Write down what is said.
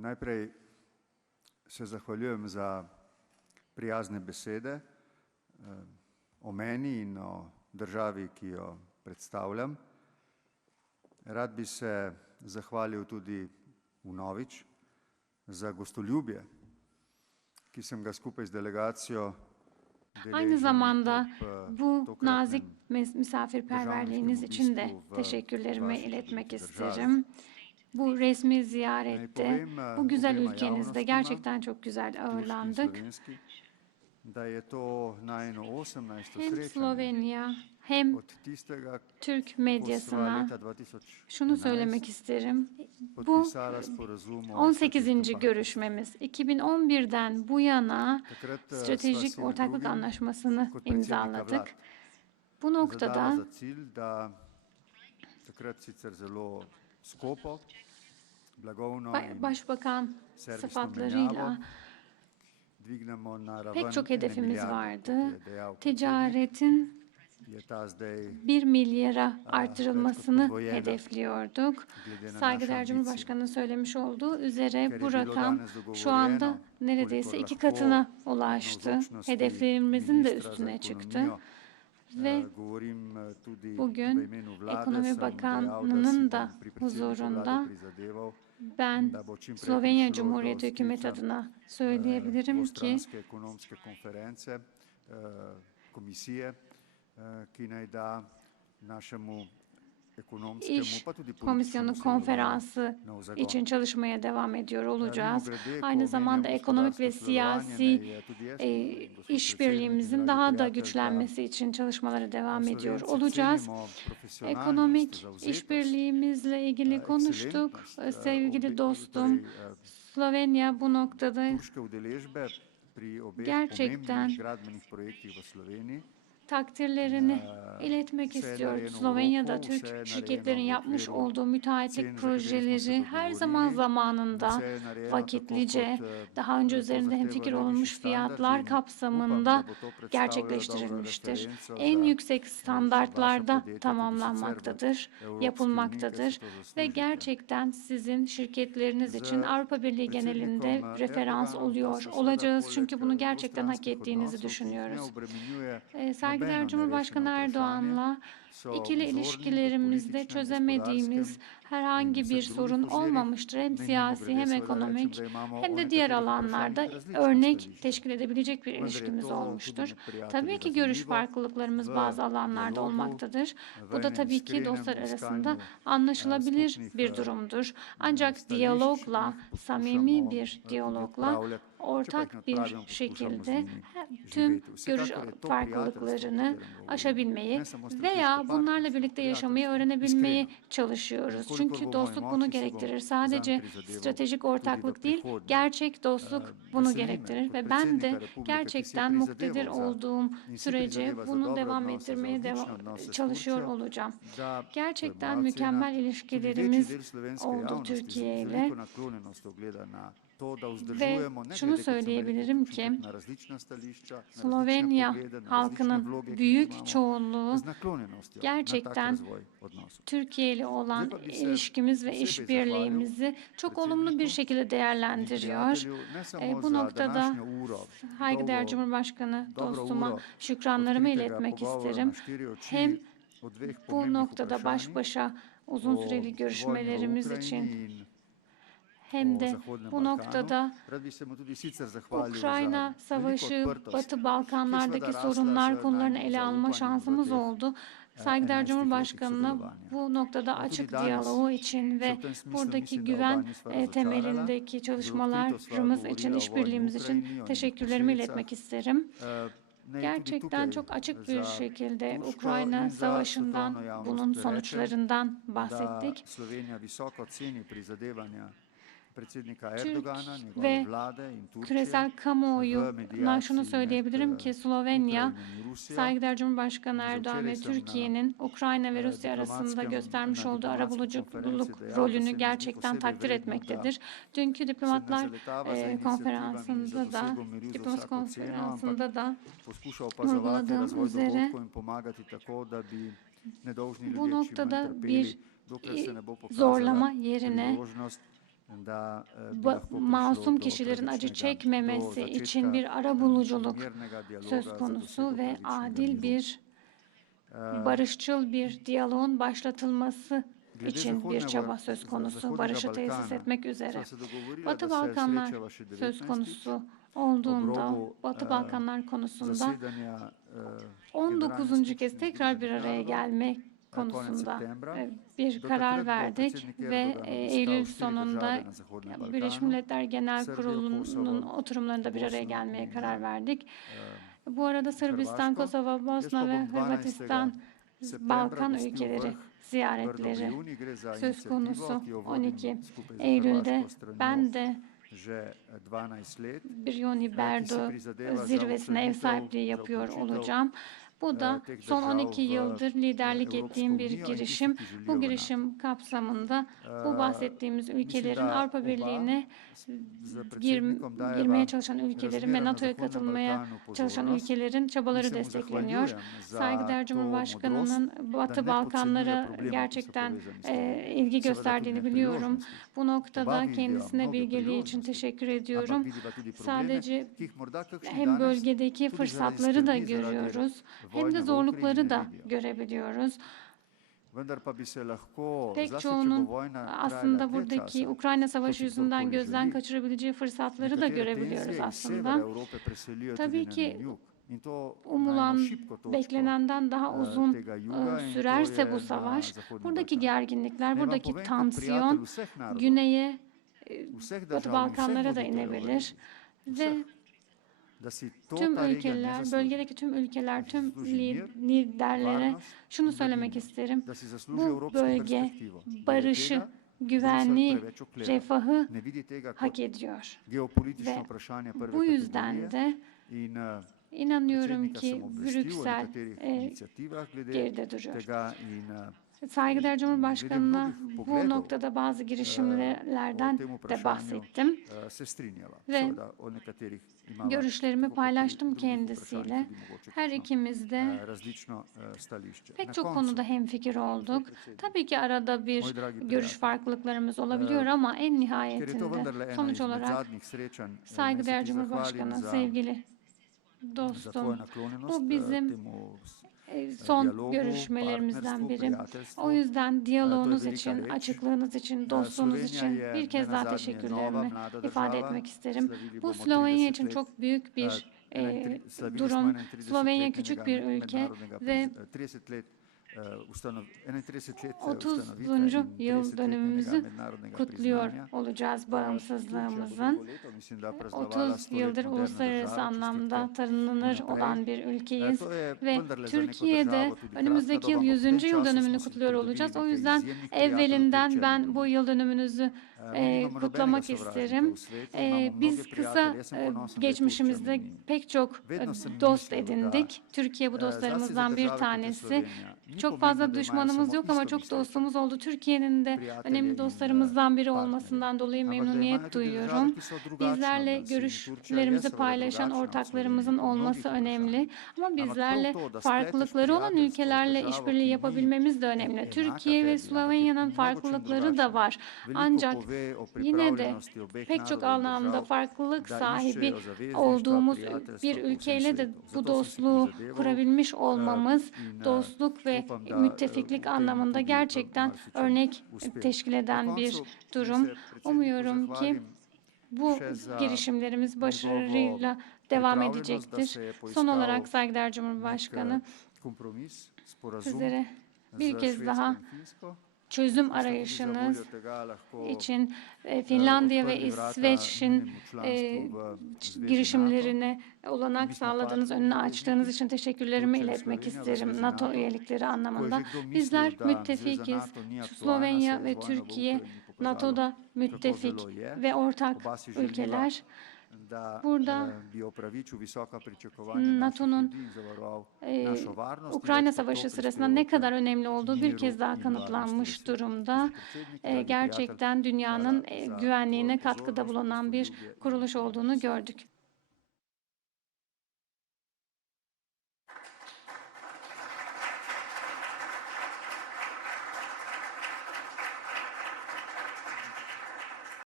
Najprej se zahvaljujem za prijazne besede eh, o meni in o državi, ki jo predstavljam. Rad bi se zahvalil tudi vnovič za gostoljubje, ki sem ga skupaj z delegacijo Aynı zamanda eh, bu tokratnem nazik mis- misafirperverliğiniz için de teşekkürlerimi v iletmek isterim. Bu resmi ziyarette, bu güzel ülkenizde gerçekten çok güzel ağırlandık. slovenski, da je to najno 18. Hem Slovenya hem Türk medyasına leta 2011 şunu söylemek isterim. Bu podpisala sporazum o 18. strateškem görüşmemiz 2011'den bu yana eh, stratejik ortaklık anlaşmasını imzaladık. Bu noktada başbakan sıfatlarıyla pek çok hedefimiz vardı. Ticaretin je ta zdaj 1 milyara artırılmasını hedefliyorduk. Saygıdeğer. Cumhurbaşkanı'nın söylemiş olduğu üzere bu rakam şu anda neredeyse iki katına ulaştı. Hedeflerimizin de üstüne çıktı. Ve tudi v bugün Ekonomi da Bakanı'nın da huzurunda ben Slovenya Cumhuriyeti hükümet sklica, adına söyleyebilirim ki eh, ki naj da našemu iş komisyonu konferansı için çalışmaya devam ediyor olacağız. Aynı zamanda ekonomik ve siyasi e, işbirliğimizin daha da güçlenmesi için çalışmalara devam ediyor olacağız. Ekonomik işbirliğimizle ilgili eh, konuştuk. eh, Sevgili dostum, eh, Slovenya bu noktada Gerçekten takdirlerini iletmek v Slovenya'da Türk şirketlerin yapmış olduğu müteahhitlik projeleri her zaman zamanında vakitlice, eh, daha önce to üzerinde hemfikir olunmuş fiyatlar kapsamında gerçekleştirilmiştir. En yüksek standartlarda tamamlanmaktadır, yapılmaktadır ve gerçekten sizin şirketleriniz için Avrupa Birliği genelinde referans oluyor olacağız çünkü bunu gerçekten hak ettiğinizi düşünüyoruz. obremenjuje Ee, Saygıdeğer Cumhurbaşkanı Erdoğan'la ikili ilişkilerimizde çözemediğimiz herhangi bir sorun olmamıştır. Hem siyasi hem ekonomik hem de diğer alanlarda örnek teşkil edebilecek bir ilişkimiz olmuştur. Tabii ki görüş farklılıklarımız bazı alanlarda olmaktadır. Bu da tabii ki dostlar arasında anlaşılabilir bir durumdur. Ancak diyalogla, samimi bir diyalogla ortak bir şekilde tüm görüş farklılıklarını aşabilmeyi Ne bunlarla birlikte yaşamayı öğrenebilmeyi çalışıyoruz. Çünkü dostluk bunu gerektirir. Sadece stratejik ortaklık değil, gerçek dostluk Eh, bunu gerektirir ve ben de ki si gerçekten muktedir olduğum sürece bunu devam ettirmeye devam çalışıyor olacağım. da, Gerçekten mükemmel ilişkilerimiz oldu Türkiye ile. Ve şunu söyleyebilirim ki Slovenya halkının büyük çoğunluğu gerçekten. Türkiye ile olan ilişkimiz ve işbirliğimizi çok olumlu bir şekilde değerlendiriyor. E, bu noktada Saygıdeğer Cumhurbaşkanı dostuma şükranlarımı iletmek isterim. Hem Bu noktada baş başa uzun süreli görüşmelerimiz için in hem de bu noktada Ukrayna Savaşı, Batı Balkanlardaki sorunlar konularını ele alma şansımız oldu. eh, Saygıdeğer 11 letih Cumhurbaşkanı'na bu noktada açık diyaloğu için ve buradaki güven e, temelindeki çalışmalarımız için, işbirliğimiz için teşekkürlerimi iletmek isterim. Eh, Gerçekten çok açık bir şekilde Ukrayna Savaşı'ndan bunun sonuçlarından da bahsettik. Türk ve Küresel kamuoyuna şunu söyleyebilirim eh, ki Slovenya in Rusijo. Saygıdeğer Cumhurbaşkanı Erdoğan ve Türkiye'nin Ukrayna ve eh, Rusya arasında diplomatskem- göstermiş olduğu arabuluculuk rolünü gerçekten takdir etmektedir. Dünkü diplomatlar e, za konferansında da diplomat konferansında da vurguladığım üzere bu noktada bir zorlama yerine e, masum kişilerin acı çekmemesi için bir e, arabuluculuk söz konusu ve adil bir E, barışçıl bir diyaloğun başlatılması için bir çaba söz konusu, barışı tesis etmek üzere. Batı Balkanlar söz 19. konusu olduğunda Obrobu, Batı e, Balkanlar konusunda zasedanja e, 19. kez tekrar bir araya skupščine gelme konec konusunda e, bir karar verdik ve e, Eylül sonunda Birleşmiş. Milletler Genel Kurulu'nun oturumlarında bir araya gelmeye karar verdik. E, Bu arada Sırbistan. Kosova, Bosna ve bom 12. Hırvatistan Balkan ülkeleri ziyaretleri söz konusu ki jo vodim 12 skupaj z Eylül'de ben de že 12 let. Brioni Berdo zirvesine ev sahipliği yapıyor olacağım. Bu da e, teh son držav 12 v, yıldır liderlik ettiğim bir girişim. Bu girişim kapsamında bu E, bahsettiğimiz ülkelerin Avrupa Birliği'ne gir- girmeye çalışan ülkelerin ve NATO'ya katılmaya çalışan ülkelerin in çabaları destekleniyor. Saygıdeğer Cumhurbaşkanı'nın Batı Balkanlara gerçekten e, ilgi gösterdiğini biliyorum. Bu noktada kendisine bilgeliği için teşekkür ediyorum. Sadece hem bölgedeki fırsatları da görüyoruz, hem de zorlukları da görebiliyoruz. Pek çoğunun aslında buradaki Ukrayna Savaşı yüzünden gözden kaçırabileceği fırsatları da görebiliyoruz aslında. Tabii ki Umulan, Beklenenden daha eh, uzun e, to sürerse bu savaş, buradaki gerginlikler, buradaki tansiyon güneye, e, vseh Batı Balkanlara da inebilir ve tüm ta regija ne ülkeler, bölgedeki tüm ülkeler, tüm liderlere şunu söylemek isterim. Bu bölge barışı, güvenliği, refahı hak ediyor. Ve Bu yüzden de eh, inanıyorum ki Brüksel e, glede geride duruyor. Saygıdeğer Cumhurbaşkanı'na bu noktada bazı o girişimlerden de bahsettim. se strinjava. Ve Görüşlerimi paylaştım kendisiyle. Her kakšno, ikimiz de pek çok konuda hemfikir olduk. Tabii ki arada bir görüş farklılıklarımız olabiliyor ama en nihayetinde sonuç olarak saygıdeğer Cumhurbaşkanı, sevgili dostum, bu bizim e, son dialogu, görüşmelerimizden biri. O yüzden diyaloğunuz için, açıklığınız için, dostluğunuz için bir kez daha teşekkürlerimi ifade etmek isterim. Bu Slovenya 30 için çok büyük bir e, durum. 31 Slovenya küçük bir ülke ve eh, 30 let eh, ustanov- 31 let eh, 30. ustanovitve in yıl 30 dönümümüzü kutluyor olacağız bo bağımsızlığımızın. drugo leto, mislim, da praznovala 30 sto let yıldır uluslararası anlamda tanınır Naprej. olan bir Eh, ülkeyiz ve Türkiye'de önümüzdeki yıl doba, ampak v tem 100. yıl dönümünü kutluyor olacağız. O yüzden evvelinden ben bu yıl dönümünüzü e, nimamo nobenega kutlamak isterim. E, biz kısa e, geçmişimizde pek çok e, dost edindik. Türkiye bu za dostlarımızdan bir tanesi. Çok fazla düşmanımız yok ama çok dostumuz oldu. Türkiye'nin de önemli dostlarımızdan biri olmasından dolayı memnuniyet duyuyorum. Bizlerle görüşlerimizi paylaşan ortaklarımızın olması önemli. Ama bizlerle farklılıkları olan ülkelerle işbirliği yapabilmemiz de önemli. Türkiye ve Slovenya'nın farklılıkları da var. Ancak yine de pek çok anlamda farklılık sahibi olduğumuz bir ülkeyle de bu dostluğu kurabilmiş eh, olmamız dostluk ve eh, müttefiklik anlamında gerçekten örnek teşkil eden bir durum. Umuyorum ki bu girişimlerimiz başarıyla devam edecektir. Son olarak saygıdeğer Cumhurbaşkanı sizlere bir kez daha. Çözüm arayışınız için e, eh, Finlandiya ve İsveç'in e, girişimlerine olanak sağladığınız, önünü açtığınız için teşekkürlerimi iletmek isterim NATO üyelikleri anlamında. Bizler müttefikiz. Slovenya ve Türkiye NATO'da müttefik ve ortak ülkeler. Da Burada, eh, naših NATO'nun e, in Ukrayna Savaşı sırasında ne kadar önemli olduğu bir kez daha kanıtlanmış durumda. E, dragi gerçekten dünyanın e, güvenliğine katkıda bulunan bir kuruluş olduğunu gördük.